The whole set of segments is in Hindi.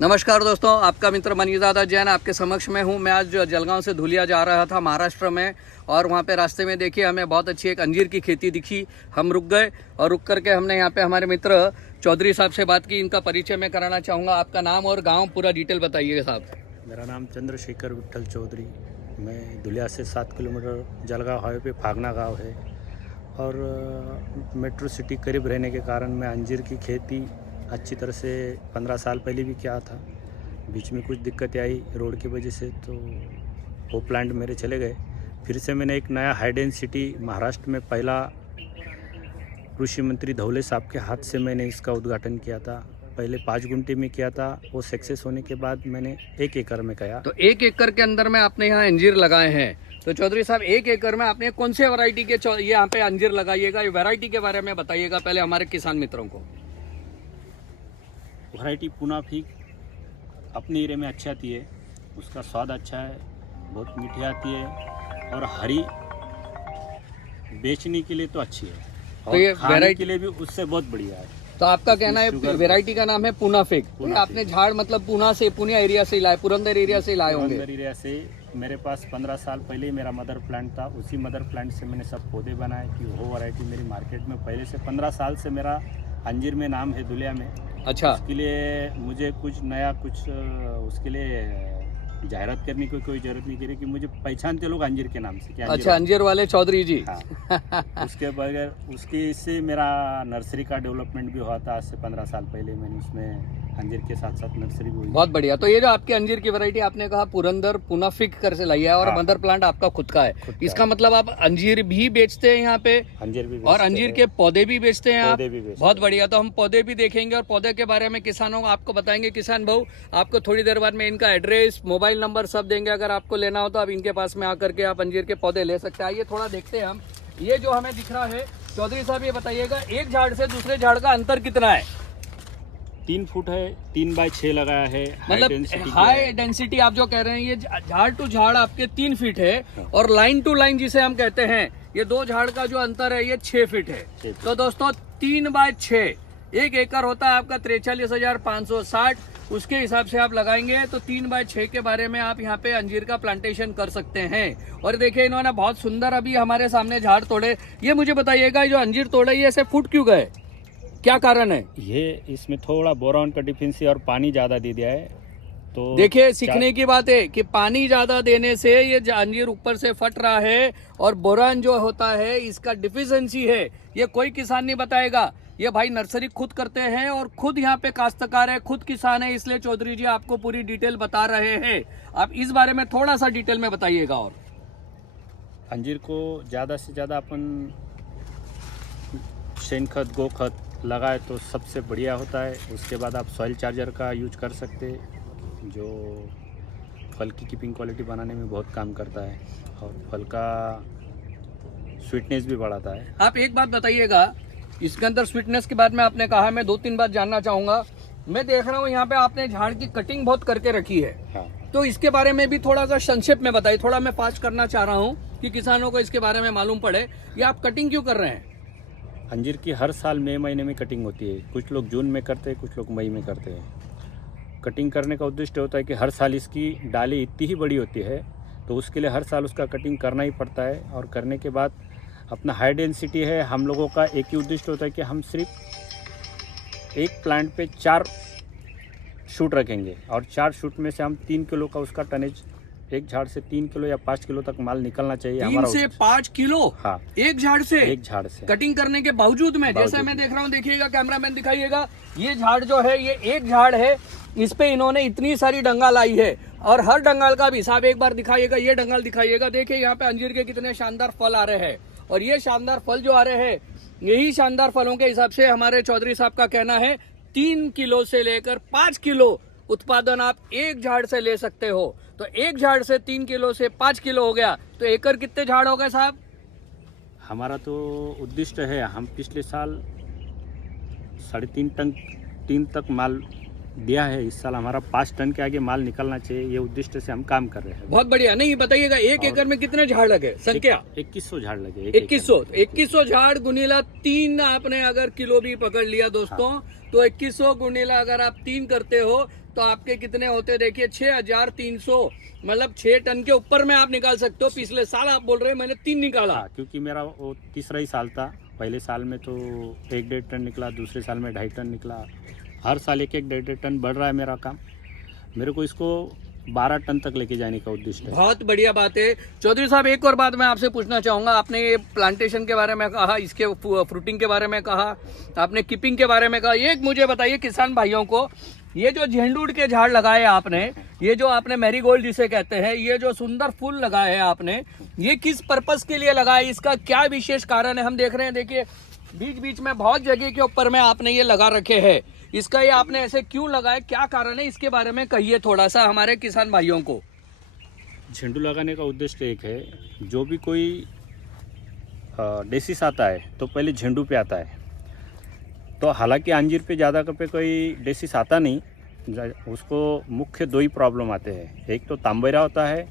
नमस्कार दोस्तों, आपका मित्र मनीषदादा जैन आपके समक्ष में हूँ। मैं आज जलगांव से धुलिया जा रहा था महाराष्ट्र में, और वहाँ पे रास्ते में देखिए हमें बहुत अच्छी एक अंजीर की खेती दिखी। हम रुक गए और रुक करके हमने यहाँ पे हमारे मित्र चौधरी साहब से बात की। इनका परिचय मैं कराना चाहूँगा। आपका नाम और गाँव पूरा डिटेल बताइएगा साहब। मेरा नाम चंद्रशेखर विट्ठल चौधरी। मैं धुलिया से 7 किलोमीटर जलगांव हाईवे पे फागना गांव है, और मेट्रो सिटी करीब रहने के कारण मैं अंजीर की खेती अच्छी तरह से 15 साल पहले भी किया था। बीच में कुछ दिक्कतें आई रोड की वजह से, तो वो प्लांट मेरे चले गए। फिर से मैंने एक नया हाई डेंसिटी महाराष्ट्र में पहला कृषि मंत्री धौले साहब के हाथ से मैंने इसका उद्घाटन किया था। पहले 5 गुंठे में किया था, वो सक्सेस होने के बाद मैंने 1 एकड़ में किया। तो 1 एकड़ के अंदर में आपने यहाँ अंजीर लगाए हैं। तो चौधरी साहब 1 एकड़ में आपने कौन से वैरायटी के ये यहाँ पे अंजीर लगाइएगा, ये वैरायटी के बारे में बताइएगा पहले हमारे किसान मित्रों को। वैरायटी पूना फीक अपने एरिया में अच्छी आती है, उसका स्वाद अच्छा है, बहुत मीठी आती है, और हरी बेचने के लिए तो अच्छी है, और तो ये खाने के लिए भी उससे बहुत बढ़िया है। तो आपका कहना है वैरायटी का नाम है पूना फेक। आपने झाड़ मतलब पूना एरिया से लाए, पुरंदर एरिया से लाए होंगे। पुरंदर एरिया से मेरे पास 15 साल पहले ही मेरा मदर प्लांट था। उसी मदर प्लांट से मैंने सब पौधे बनाए कि वो वैरायटी मेरी मार्केट में पहले से 15 साल से मेरा अंजीर में नाम है धुलिया में। अच्छा, उसके लिए मुझे कुछ नया उसके लिए जाहिरात करने की कोई जरूरत नहीं करी कि मुझे पहचानते लोग अंजीर के नाम से। क्या अच्छा, अंजीर वाले चौधरी जी। हाँ। उसके बगैर उसके से मेरा नर्सरी का डेवलपमेंट भी हुआ था। आज से 15 साल पहले मैंने उसमें अंजीर के साथ साथ नर्सरी भी हुई। बहुत बढ़िया। तो ये जो आपके अंजीर की वैरायटी आपने कहा पुरंदर पूना फिक कर से लाई है, और हाँ, मदर प्लांट आपका खुद का है। इसका मतलब आप अंजीर भी बेचते हैं यहाँ पे, अंजीर भी और अंजीर के पौधे भी बेचते हैं आप। भी बहुत बढ़िया। तो हम पौधे भी देखेंगे और पौधे के बारे में किसानों को आपको बताएंगे। किसान भाऊ, आपको थोड़ी देर बाद में इनका एड्रेस, मोबाइल नंबर सब देंगे। अगर आपको लेना हो तो आप इनके पास में आकर के आप अंजीर के पौधे ले सकते हैं। आइए थोड़ा देखते हैं हम। ये जो हमें दिख रहा है, चौधरी साहब ये बताइएगा, एक झाड़ से दूसरे झाड़ का अंतर कितना है? 3 फुट है, 3x6 लगाया है। मतलब हाई डेंसिटी आप जो कह रहे हैं, ये झाड़ टू झाड़ आपके 3 फीट है, और लाइन टू लाइन जिसे हम कहते हैं, ये 2 झाड़ का जो अंतर है ये 6 फीट है। तो दोस्तों 3x6 1 एकड़ होता है आपका 43,560। उसके हिसाब से आप लगाएंगे तो 3x6 के बारे में आप यहाँ पे अंजीर का प्लांटेशन कर सकते हैं। और देखिए इन्होंने बहुत सुंदर अभी हमारे सामने झाड़ तोड़े। ये मुझे बताइएगा, जो अंजीर तोड़े ये ऐसे फूट क्यों गए, क्या कारण है? ये इसमें थोड़ा बोरान का डिफिशियंसी और पानी ज्यादा दे दिया है। तो देखिए सीखने की बात है कि पानी ज्यादा देने से ये अंजीर ऊपर से फट रहा है, और बोरान जो होता है इसका डिफिशियंसी है। ये कोई किसान नहीं बताएगा, ये भाई नर्सरी खुद करते हैं, और खुद यहाँ पे काश्तकार है, खुद किसान है, इसलिए चौधरी जी आपको पूरी डिटेल बता रहे हैं। आप इस बारे में थोड़ा सा डिटेल में बताइएगा। और अंजीर को ज्यादा से ज्यादा अपन शेनखत, गोखत लगाए तो सबसे बढ़िया होता है। उसके बाद आप सॉइल चार्जर का यूज कर सकते हैं, जो फल की कीपिंग क्वालिटी बनाने में बहुत काम करता है, और फल का स्वीटनेस भी बढ़ाता है। आप एक बात बताइएगा, इसके अंदर स्वीटनेस के बाद में आपने कहा, मैं 2-3 बात जानना चाहूंगा। मैं देख रहा हूँ यहाँ पे आपने झाड़ की कटिंग बहुत करके रखी है। हाँ। तो इसके बारे में भी थोड़ा सा संक्षेप में बताइए। थोड़ा मैं फास्ट करना चाह रहा हूँ कि किसानों को इसके बारे में मालूम पड़े। ये आप कटिंग क्यों कर रहे हैं? अंजीर की हर साल मई महीने में कटिंग होती है। कुछ लोग जून में करते हैं, कुछ लोग मई में करते हैं। कटिंग करने का उद्देश्य होता है कि हर साल इसकी डाली इतनी ही बड़ी होती है, तो उसके लिए हर साल उसका कटिंग करना ही पड़ता है। और करने के बाद अपना हाई डेंसिटी है, हम लोगों का एक ही उद्देश्य होता है कि हम सिर्फ एक प्लांट पे 4 शूट रखेंगे, और 4 शूट में से हम 3 किलो का उसका टनेज, एक झाड़ से 3 किलो या 5 किलो तक माल निकलना चाहिए। 3 से 5 किलो? हाँ, एक झाड़ से? एक झाड़ से कटिंग करने के बावजूद में? जैसे मैं देख रहा हूँ, देखिएगा कैमरामैन दिखाइएगा, ये झाड़ जो है ये एक झाड़ है, इस पे इन्होंने इतनी सारी डंगाल आई है, और हर डंगाल का भी साहब एक बार दिखाइएगा, ये डंगाल दिखाइएगा। देखिए यहाँ पे अंजीर के कितने शानदार फल आ रहे हैं, और ये शानदार फल जो आ रहे हैं, यही शानदार फलों के हिसाब से हमारे चौधरी साहब का कहना है 3 किलो से लेकर 5 किलो उत्पादन आप एक झाड़ से ले सकते हो। तो एक झाड़ से 3 किलो से 5 किलो हो गया, तो एकड़ कितने झाड़ हो गए साहब? हमारा तो उद्देश्य है, हम पिछले साल 3.5 टन 3 तक माल दिया है। इस साल हमारा 5 टन के आगे माल निकलना चाहिए, ये उद्देश्य से हम काम कर रहे हैं। बहुत बढ़िया। नहीं बताइएगा, 1 एकड़ में कितने झाड़ लगे, संख्या? 2100 झाड़ लगे। 2100 झाड़ गुनीला 3 आपने अगर किलो भी पकड़ लिया दोस्तों, तो 2100 गुणिला अगर आप 3 करते हो तो आपके कितने होते हैं? देखिए 6300, मतलब 6 टन के ऊपर में आप निकाल सकते हो। पिछले साल आप बोल रहे हैं मैंने 3 निकाला। हाँ, क्योंकि मेरा वो तीसरा ही साल था। पहले साल में तो 1-1.5 टन निकला, दूसरे साल में 2.5 टन निकला। हर साल 1-1.5 टन बढ़ रहा है मेरा काम। मेरे को इसको 12 टन तक लेके जाने का उद्देश्य है। बहुत बढ़िया बात है चौधरी साहब। एक और बात मैं आपसे पूछना चाहूंगा। आपने ये प्लांटेशन के बारे में कहा, इसके फ्रूटिंग के बारे में कहा, आपने कीपिंग के बारे में कहा। एक मुझे बताइए किसान भाइयों को, ये जो झंडूड के झाड़ लगाए आपने, ये जो आपने मैरीगोल्ड जिसे कहते हैं, ये जो सुंदर फूल लगाए हैं आपने, ये किस पर्पस के लिए लगाए? इसका क्या विशेष कारण है? हम देख रहे हैं, देखिए बीच बीच में बहुत जगह के ऊपर में आपने ये लगा रखे हैं। इसका ये आपने ऐसे क्यों लगाए, क्या कारण है? इसके बारे में कहिए थोड़ा सा हमारे किसान भाइयों को। झंडू लगाने का उद्देश्य एक है, जो भी कोई डिसीज आता है तो पहले झंडू पे आता है। तो हालांकि अंजीर पे ज़्यादा पे कोई डिसीज आता नहीं, उसको मुख्य 2 ही प्रॉब्लम आते हैं। एक तो तांबेरा होता है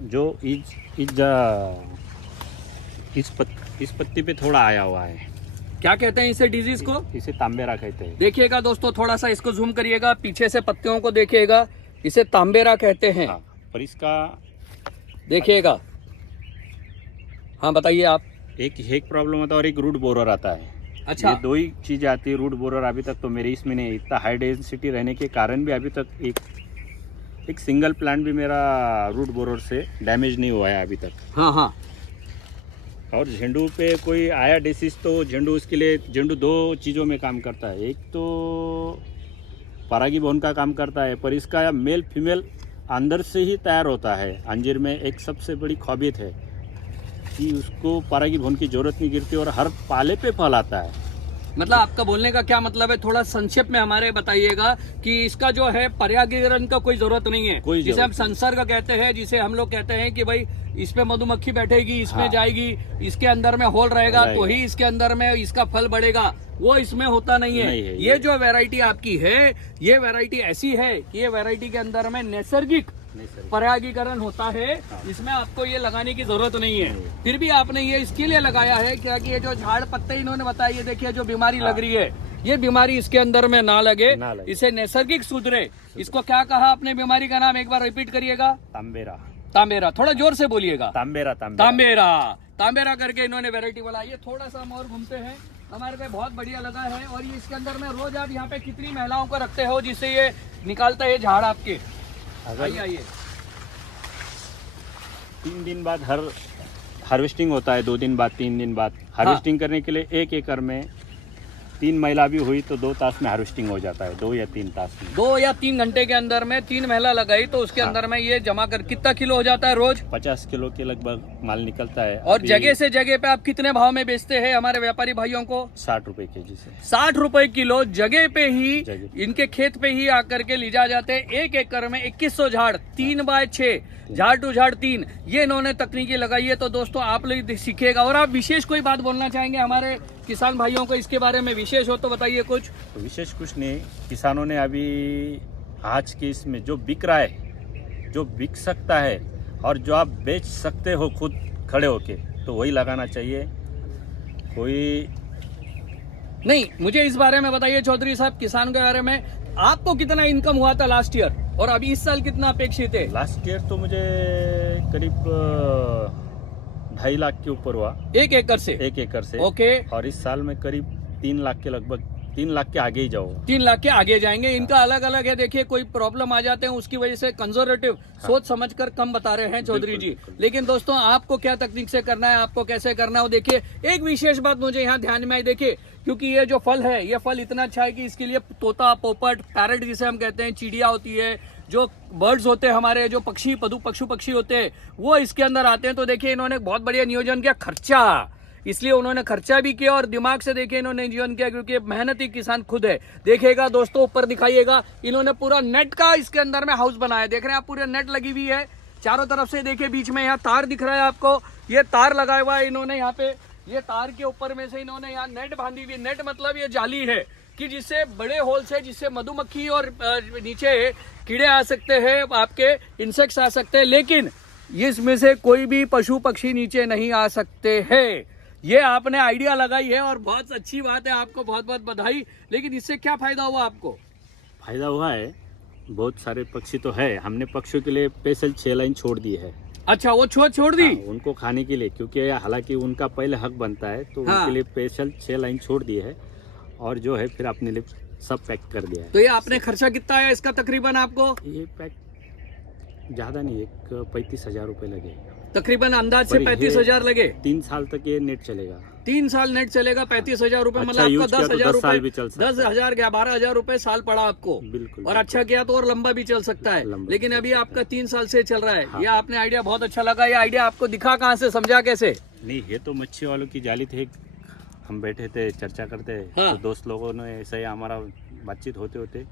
जो इस पत्ती पे थोड़ा आया हुआ है। क्या कहते हैं इसे डिजीज को? इसे तांबेरा कहते हैं। देखिएगा दोस्तों, थोड़ा सा इसको जूम करिएगा, पीछे से पत्तियों को देखिएगा, इसे तांबेरा कहते हैं। हाँ, पर इसका देखिएगा। हाँ बताइए आप। एक प्रॉब्लम आता है और एक रूट बोरर आता है। अच्छा, ये 2 ही चीज़ें आती है। रूट बोरर अभी तक तो मेरे इसमें नहीं, इतना हाई डेंसिटी रहने के कारण भी अभी तक एक सिंगल प्लांट भी मेरा रूट बोरर से डैमेज नहीं हुआ है अभी तक। हाँ हाँ। और झंडू पे कोई आया डिसीज तो झंडू उसके लिए 2 चीज़ों में काम करता है। एक तो परागीभवन का काम करता है, पर इसका मेल फीमेल अंदर से ही तैयार होता है। अंजीर में एक सबसे बड़ी ख़ासियत है कि उसको परागीभवन की जरूरत नहीं गिरती और हर पाले पे फल आता है। मतलब आपका बोलने का क्या मतलब है, थोड़ा संक्षेप में हमारे बताइएगा कि इसका जो है परागीकरण का कोई जरूरत नहीं है, जिसे हम संसर्ग कहते हैं, जिसे हम लोग कहते हैं कि भाई इस पे मधुमक्खी बैठेगी, इसमें हाँ। जाएगी, इसके अंदर में होल रहेगा तो ही इसके अंदर में इसका फल बढ़ेगा, वो इसमें होता नहीं है। ये जो वैरायटी आपकी है, ये वैरायटी ऐसी है कि ये वैरायटी के अंदर में नैसर्गिक परागीकरण होता है। इसमें आपको ये लगाने की जरूरत नहीं है। फिर भी आपने ये इसके लिए लगाया है क्या कि ये जो झाड़ पत्ते इन्होंने बताया, ये देखिए जो बीमारी लग रही है, ये बीमारी इसके अंदर में ना लगे, इसे नैसर्गिक सुधरे। इसको क्या कहा आपने बीमारी का नाम? एक बार रिपीट करिएगा। तांबेरा। तांबेरा, थोड़ा जोर से बोलिएगा। तांबेरा तांबेरा करके इन्होंने वैरायटी बोला। ये थोड़ा सा हम और घूमते हैं, हमारे पे बहुत बढ़िया लगा है। और ये इसके अंदर में रोज आप यहाँ पे कितनी महिलाओं को रखते हो जिससे ये निकालता है झाड़ आपके? आइए 3 दिन बाद हार्वेस्टिंग होता है, 2 दिन बाद, 3 दिन बाद हार्वेस्टिंग करने के लिए 1 एकड़ में 3 महिला भी हुई तो 2 तास में हार्वेस्टिंग हो जाता है। 2 या 3 तास में, 2 या 3 घंटे के अंदर में 3 महिला लगाई तो उसके अंदर में ये जमा कर कितना किलो हो जाता है रोज? 50 किलो के लगभग माल निकलता है। और जगह से जगह पे आप कितने भाव में बेचते हैं हमारे व्यापारी भाइयों को? 60 रुपए केजी से। 60 रुपए किलो जगह पे ही, जगह। इनके खेत पे ही आकर के ले जा जाते हैं। 1 एकड़ में 2100 झाड़, 3x6 झाड़ टू झाड़ 3, ये इन्होंने तकनीकी लगाई है। तो दोस्तों आप लोग सीखिएगा। और आप विशेष कोई बात बोलना चाहेंगे हमारे किसान भाइयों को इसके बारे में? विशेष हो तो बताइए कुछ। तो विशेष कुछ नहीं, किसानों ने अभी आज के इसमें जो बिक रहा है, जो बिक सकता है और जो आप बेच सकते हो खुद खड़े होके, तो वही लगाना चाहिए। कोई नहीं, मुझे इस बारे में बताइए चौधरी साहब, किसान के बारे में। आपको कितना इनकम हुआ था लास्ट ईयर और अभी इस साल कितना अपेक्षित है? लास्ट ईयर तो मुझे करीब 2.5 लाख के ऊपर हुआ। 1 एकड़ से? 1 एकड़ से। ओके। और इस साल में करीब 3 लाख के लगभग, 3 लाख के आगे ही जाओ। 3 लाख के आगे जाएंगे। इनका अलग अलग है। देखिए कोई प्रॉब्लम आ जाते हैं उसकी वजह से कंजर्वेटिव सोच समझकर कम बता रहे हैं चौधरी जी। लेकिन दोस्तों आपको क्या तकनीक से करना है, आपको कैसे करना है, वो देखिए। एक विशेष बात मुझे यहाँ ध्यान में आई, देखिए, क्योंकि ये जो फल है, ये फल इतना अच्छा है कि इसके लिए तोता, पोपट, पैरट जिसे हम कहते हैं, चिड़िया होती है, जो बर्ड्स होते हैं हमारे, जो पशु पक्षी होते हैं, वो इसके अंदर आते हैं। तो देखिए इन्होंने बहुत बढ़िया नियोजन किया, खर्चा, इसलिए उन्होंने खर्चा भी किया और दिमाग से देखिए इन्होंने नियोजन किया, क्योंकि मेहनती किसान खुद है। देखिएगा दोस्तों, ऊपर दिखाइएगा, इन्होंने पूरा नेट का इसके अंदर में हाउस बनाया। देख रहे हैं आप, पूरे नेट लगी हुई है चारों तरफ से। देखिए बीच में यहाँ तार दिख रहा है आपको, ये तार लगाया हुआ है इन्होंने यहाँ पे। ये तार के ऊपर में से इन्होंने यहाँ नेट बांधी हुई। नेट मतलब ये जाली है कि जिससे बड़े होल से, जिससे मधुमक्खी और नीचे कीड़े आ सकते हैं, आपके इंसेक्ट्स आ सकते हैं, लेकिन इसमें से कोई भी पशु पक्षी नीचे नहीं आ सकते हैं। ये आपने आइडिया लगाई है और बहुत अच्छी बात है, आपको बहुत बहुत बधाई। लेकिन इससे क्या फायदा हुआ आपको? फायदा हुआ है, बहुत सारे पक्षी तो है, हमने पक्षियों के लिए स्पेशल 6 लाइन छोड़ दी है। अच्छा, वो छोड़ दी। हाँ, उनको खाने के लिए, क्योंकि हालांकि उनका पहले हक बनता है, तो हाँ। उनके लिए स्पेशल 6 लाइन छोड़ दी है और जो है फिर अपने लिए सब पैक कर दिया है। तो ये आपने खर्चा कितना है इसका तकरीबन आपको? ये पैक ज़्यादा नहीं, एक 35,000 रुपये लगे, तकरीबन अंदाज से पर ये 35,000 लगे। 3 साल तक ये नेट चलेगा। 3 साल नेट चलेगा, 35,000 रुपए, अच्छा मतलब आपका यूज किया तो 10,000 10 साल भी रुपए, चल सकता है। 10,000 या 12,000 रुपए साल पड़ा आपको। बिल्कुल, और अच्छा किया तो और लंबा भी चल सकता है। लंबा लेकिन भी अभी चल आपका 3 साल से चल रहा है। हाँ। ये आपने आइडिया बहुत अच्छा लगा। ये आइडिया आपको दिखा कहाँ से, समझा कैसे? नहीं, ये तो मच्छी वालों की जाली थी, हम बैठे थे चर्चा करते, हाँ। तो दोस्त लोगों ने ऐसा ही हमारा बातचीत होते होते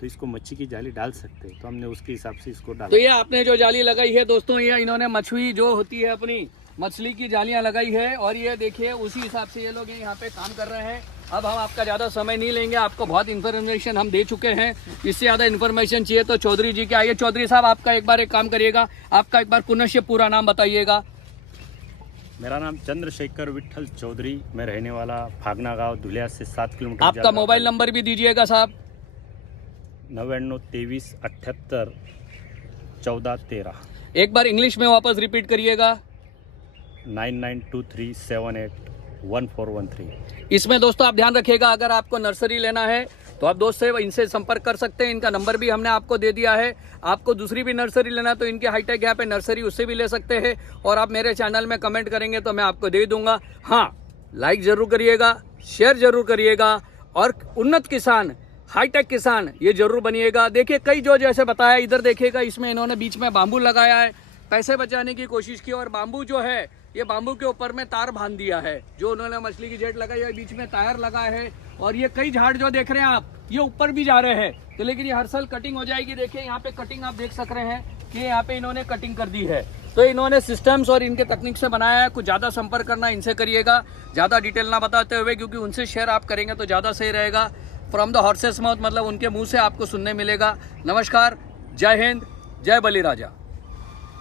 तो इसको मच्छी की जाली डाल सकते हैं, तो हमने उसके हिसाब से इसको तो डाला। ये आपने जो जाली लगाई है दोस्तों, ये इन्होंने मछली जो होती है अपनी मछली की जालियां लगाई है। और ये देखिए उसी हिसाब से ये लोग यहाँ पे काम कर रहे हैं। अब हम आपका ज़्यादा समय नहीं लेंगे, आपको बहुत इन्फॉर्मेशन हम दे चुके हैं। इससे ज़्यादा इन्फॉर्मेशन चाहिए तो चौधरी जी के आइए। चौधरी साहब, आपका एक बार एक काम करिएगा, आपका एक बार पुनः पूरा नाम बताइएगा। मेरा नाम चंद्रशेखर विट्ठल चौधरी, मैं रहने वाला फागना गांव, धुलिया से 7 किलोमीटर। आपका मोबाइल नंबर भी दीजिएगा साहब। 99 23 78 14 13। एक बार इंग्लिश में वापस रिपीट करिएगा। 9923781413। इसमें दोस्तों आप ध्यान रखिएगा, अगर आपको नर्सरी लेना है तो आप दोस्त से इनसे संपर्क कर सकते हैं। इनका नंबर भी हमने आपको दे दिया है। आपको दूसरी भी नर्सरी लेना है तो इनके हाईटेक यहाँ पे नर्सरी, उससे भी ले सकते हैं। और आप मेरे चैनल में कमेंट करेंगे तो मैं आपको दे दूंगा। हाँ, लाइक जरूर करिएगा, शेयर जरूर करिएगा और उन्नत किसान, हाईटेक किसान ये जरूर बनिएगा। देखिए कई जो जैसे बताया, इधर देखिएगा, इसमें इन्होंने बीच में बाम्बू लगाया है, पैसे बचाने की कोशिश की। और बाम्बू जो है, ये बाम्बू के ऊपर में तार बांध दिया है। जो उन्होंने मछली की जेट लगाई है, बीच में टायर लगा है। और ये कई झाड़ जो देख रहे हैं आप, ये ऊपर भी जा रहे हैं। तो लेकिन ये हर साल कटिंग हो जाएगी। देखिए यहाँ पे कटिंग आप देख सक रहे हैं कि यहाँ पे इन्होंने कटिंग कर दी है। तो इन्होंने सिस्टम्स और इनके तकनीक से बनाया है। कुछ ज़्यादा संपर्क करना इनसे करिएगा, ज़्यादा डिटेल ना बताते हुए, क्योंकि उनसे शेयर आप करेंगे तो ज़्यादा सही रहेगा। फ्रॉम द हॉर्सेस माउथ, मतलब उनके मुंह से आपको सुनने मिलेगा। नमस्कार, जय हिंद, जय बलिराजा।